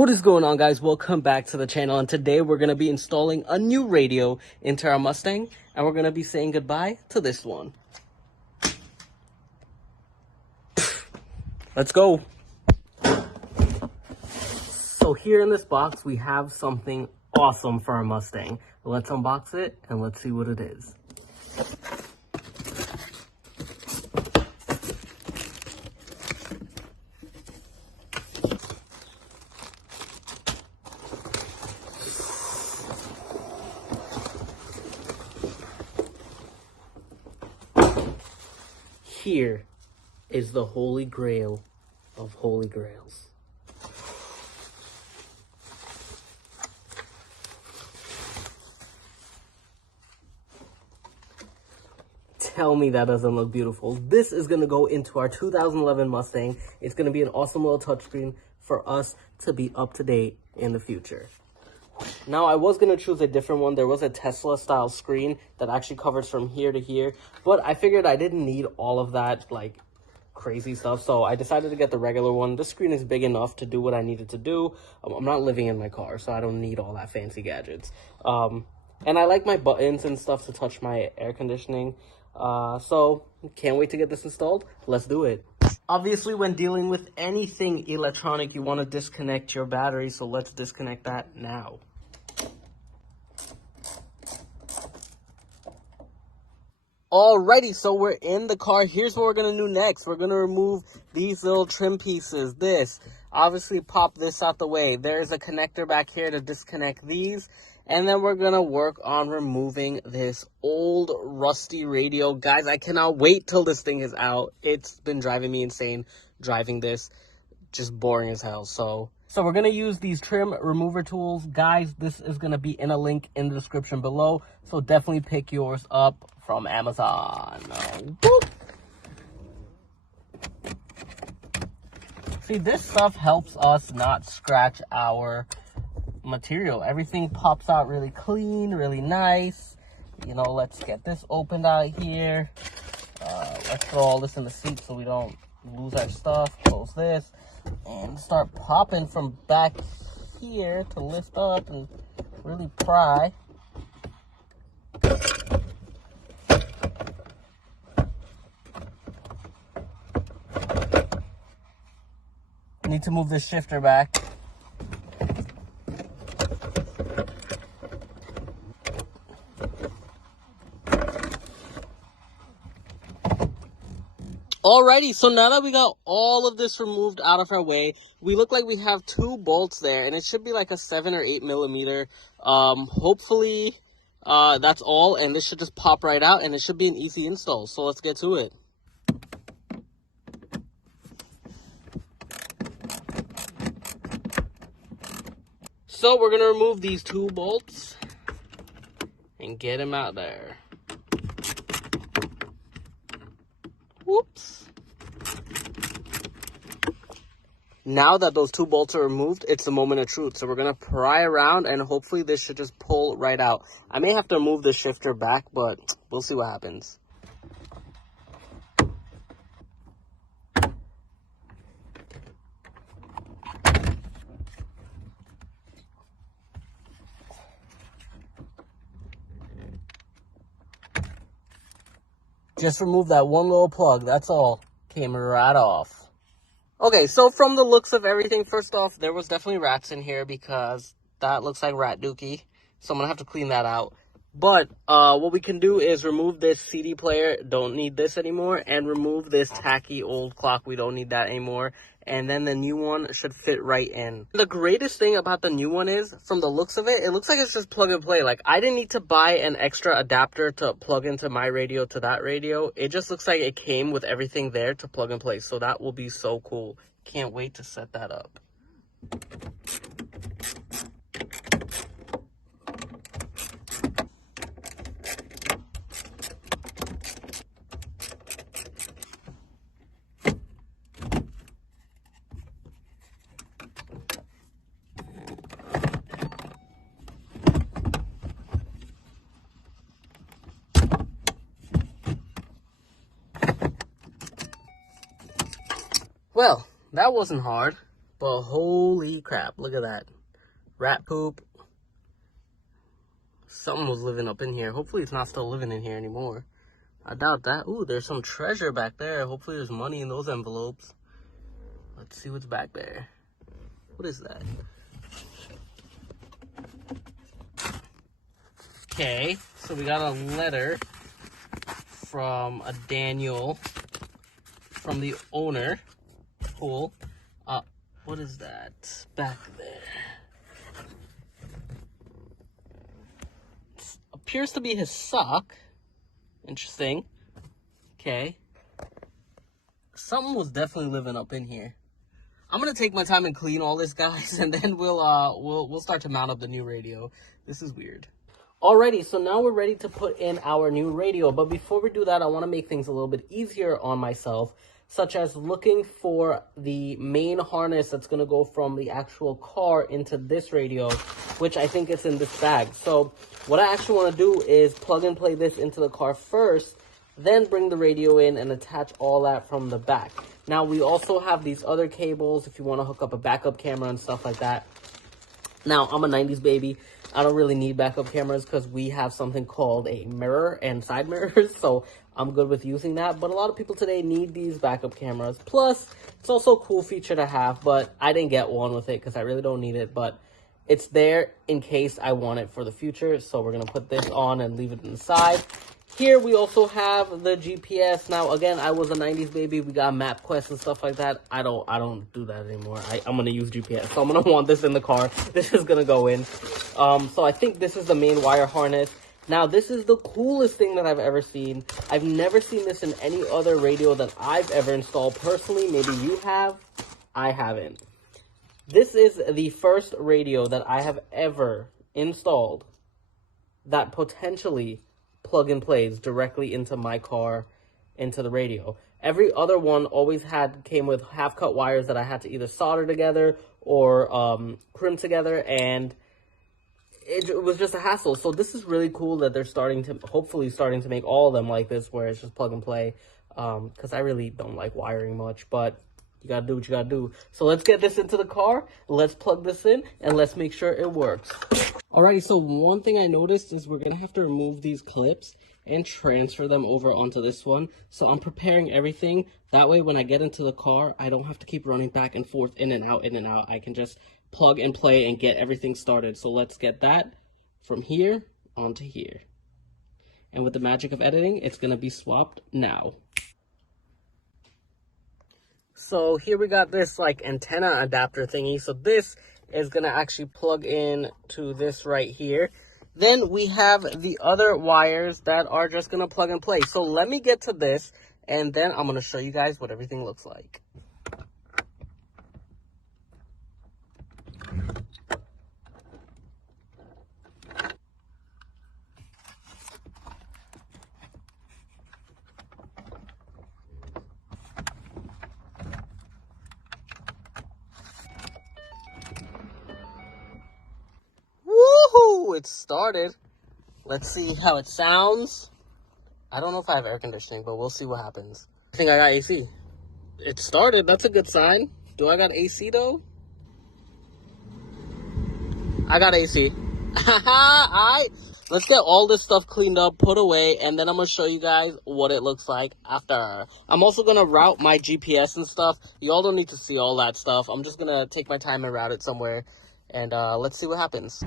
What is going on, guys? Welcome back to the channel, and today we're going to be installing a new radio into our Mustang, and we're going to be saying goodbye to this one. Let's go. So here in this box we have something awesome for our Mustang. Let's unbox it and let's see what it is. Here is the holy grail of holy grails. Tell me that doesn't look beautiful. This is going to go into our 2011 Mustang. It's going to be an awesome little touchscreen for us to be up to date in the future. Now, I was going to choose a different one. There was a Tesla style screen that actually covers from here to here, but I figured I didn't need all of that like crazy stuff, so I decided to get the regular one. The screen is big enough to do what I needed to do. I'm not living in my car, so I don't need all that fancy gadgets. And I like my buttons and stuff to touch my air conditioning. So can't wait to get this installed. Let's do it. Obviously, when dealing with anything electronic, you want to disconnect your battery, so let's disconnect that now. Alrighty, so we're in the car. Here's what we're going to do next. We're going to remove these little trim pieces. This, obviously pop this out the way. There's a connector back here to disconnect these. And then we're going to work on removing this old rusty radio. Guys, I cannot wait till this thing is out. It's been driving me insane driving this. Just boring as hell. So we're going to use these trim remover tools. Guys, this is going to be in a link in the description below. So definitely pick yours up from Amazon. See, this stuff helps us not scratch our material. Everything pops out really clean, really nice. You know, let's get this opened out here. Let's throw all this in the seat so we don't lose our stuff. Close this and start popping from back here to lift up and really pry. Need to move this shifter back. Alrighty, so now that we got all of this removed out of our way, we look like we have two bolts there, and it should be like a 7 or 8 millimeter. Hopefully, that's all, and this should just pop right out, and it should be an easy install. So let's get to it. So we're gonna remove these two bolts and get them out there. Whoops. Now that those two bolts are removed, it's the moment of truth. So we're going to pry around and hopefully this should just pull right out. I may have to move the shifter back, but we'll see what happens. Just remove that one little plug, that's all. Came right off. Okay, so from the looks of everything, first off, there was definitely rats in here because that looks like rat dookie. So I'm going to have to clean that out. But what we can do is remove this CD player, don't need this anymore, and remove this tacky old clock, we don't need that anymore. And then the new one should fit right in. The greatest thing about the new one is, from the looks of it, it looks like it's just plug and play. Like, I didn't need to buy an extra adapter to plug into my radio to that radio. It just looks like it came with everything there to plug and play. So that will be so cool. Can't wait to set that up. Well, that wasn't hard. But holy crap, look at that. Rat poop. Something was living up in here. Hopefully it's not still living in here anymore. I doubt that. Ooh, there's some treasure back there. Hopefully there's money in those envelopes. Let's see what's back there. What is that? Okay, so we got a letter from a Daniel from the owner. Cool. What is that back there? Appears to be his sock. Interesting. Okay. Something was definitely living up in here. I'm gonna take my time and clean all this, guys, and then we'll start to mount up the new radio. This is weird. Alrighty, so now we're ready to put in our new radio, but before we do that, I want to make things a little bit easier on myself, such as looking for the main harness that's going to go from the actual car into this radio, which I think is in this bag. So what I actually want to do is plug and play this into the car first, then bring the radio in and attach all that from the back. Now, we also have these other cables if you want to hook up a backup camera and stuff like that. Now, I'm a 90s baby. I don't really need backup cameras because we have something called a mirror and side mirrors, so I'm good with using that. But a lot of people today need these backup cameras. Plus, it's also a cool feature to have, but I didn't get one with it because I really don't need it. But it's there in case I want it for the future, so we're going to put this on and leave it inside. Here we also have the GPS. Now, again, I was a 90s baby. We got MapQuest and stuff like that. I don't do that anymore. I'm going to use GPS. So I'm going to want this in the car. This is going to go in. So I think this is the main wire harness. Now, this is the coolest thing that I've ever seen. I've never seen this in any other radio that I've ever installed personally. Maybe you have. I haven't. This is the first radio that I have ever installed that potentially plug and plays directly into my car, into the radio. Every other one always came with half-cut wires that I had to either solder together or crimp together, and it was just a hassle. So this is really cool that they're hopefully starting to make all of them like this, where it's just plug and play, because I really don't like wiring much, but you gotta do what you gotta do. So let's get this into the car, let's plug this in, and let's make sure it works. Alrighty, so one thing I noticed is we're going to have to remove these clips and transfer them over onto this one. So I'm preparing everything. That way, when I get into the car, I don't have to keep running back and forth, in and out, in and out. I can just plug and play and get everything started. So let's get that from here onto here. And with the magic of editing, it's going to be swapped now. So here we got this like antenna adapter thingy. So this is going to actually plug in to this right here. Then we have the other wires that are just going to plug and play. So let me get to this, and then I'm going to show you guys what everything looks like. Woohoo! It started. Let's see how it sounds. I don't know if I have air conditioning, but we'll see what happens. I think I got AC. It started. That's a good sign. Do I got AC though? I got AC. Alright. Let's get all this stuff cleaned up, put away, and then I'm going to show you guys what it looks like after. I'm also going to route my GPS and stuff. Y'all don't need to see all that stuff. I'm just going to take my time and route it somewhere. And let's see what happens.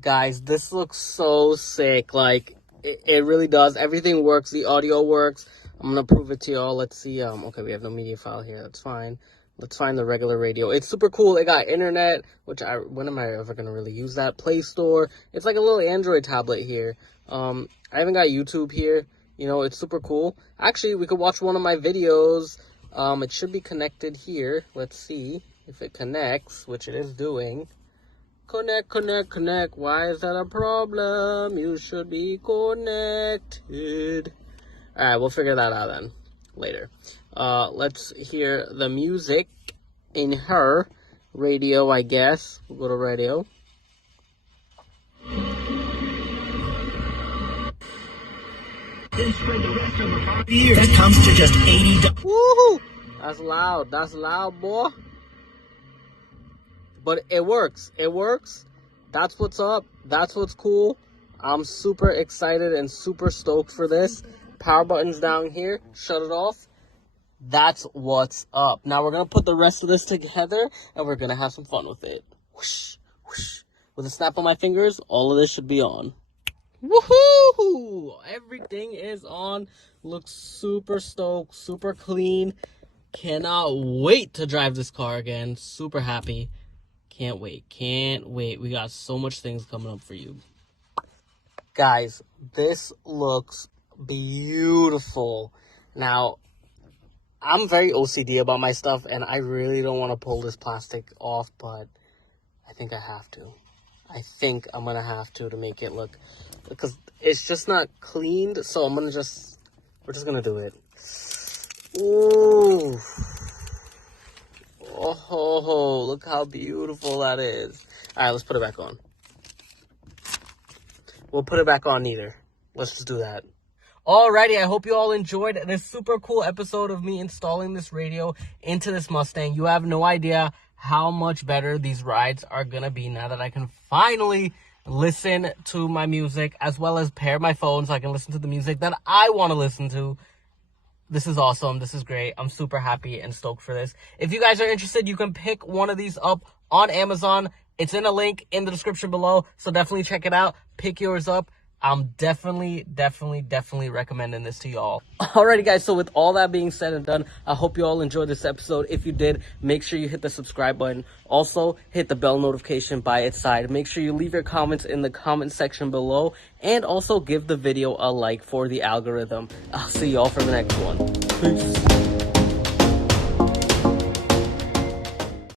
Guys, this looks so sick. Like, it really does. Everything works. The audio works. I'm gonna prove it to y'all. Let's see. Okay, we have no media file here. That's fine. Let's find the regular radio. It's super cool. It got internet, which when am I ever gonna really use that? Play Store. It's like a little Android tablet here. I even got YouTube here. You know, it's super cool. Actually, we could watch one of my videos. It should be connected here. Let's see. If it connects, which it is doing. Connect, connect, connect. Why is that a problem? You should be connected. Alright, we'll figure that out then. Later. Let's hear the music in her radio, I guess. We'll go to radio. Then spread the rest over 5 years. That comes to just $80. Woohoo! That's loud. That's loud, boy. But it works. It works. That's what's up. That's what's cool. I'm super excited and super stoked for this. Power button's down here. Shut it off. That's what's up. Now we're going to put the rest of this together and we're going to have some fun with it. Whoosh, whoosh. With a snap of my fingers, all of this should be on. Woohoo! Everything is on. Looks super stoked, super clean. Cannot wait to drive this car again. Super happy. Can't wait. Can't wait. We got so much things coming up for you. Guys, this looks beautiful. Now, I'm very OCD about my stuff, and I really don't want to pull this plastic off, but I think I have to. I think I'm going to have to make it look, because it's just not cleaned, so we're just going to do it. Ooh. Oh, look how beautiful that is. All right, let's put it back on. We'll put it back on neither. Let's just do that. Alrighty, I hope you all enjoyed this super cool episode of me installing this radio into this Mustang. You have no idea how much better these rides are gonna be now that I can finally listen to my music as well as pair my phone so I can listen to the music that I want to listen to. This is awesome. This is great. I'm super happy and stoked for this. If you guys are interested, you can pick one of these up on Amazon. It's in a link in the description below, so definitely check it out. Pick yours up. I'm definitely recommending this to y'all. Alrighty, guys, so with all that being said and done, I hope you all enjoyed this episode. If you did, make sure you hit the subscribe button. Also, hit the bell notification by its side. Make sure you leave your comments in the comment section below. And also give the video a like for the algorithm. I'll see y'all for the next one. Peace.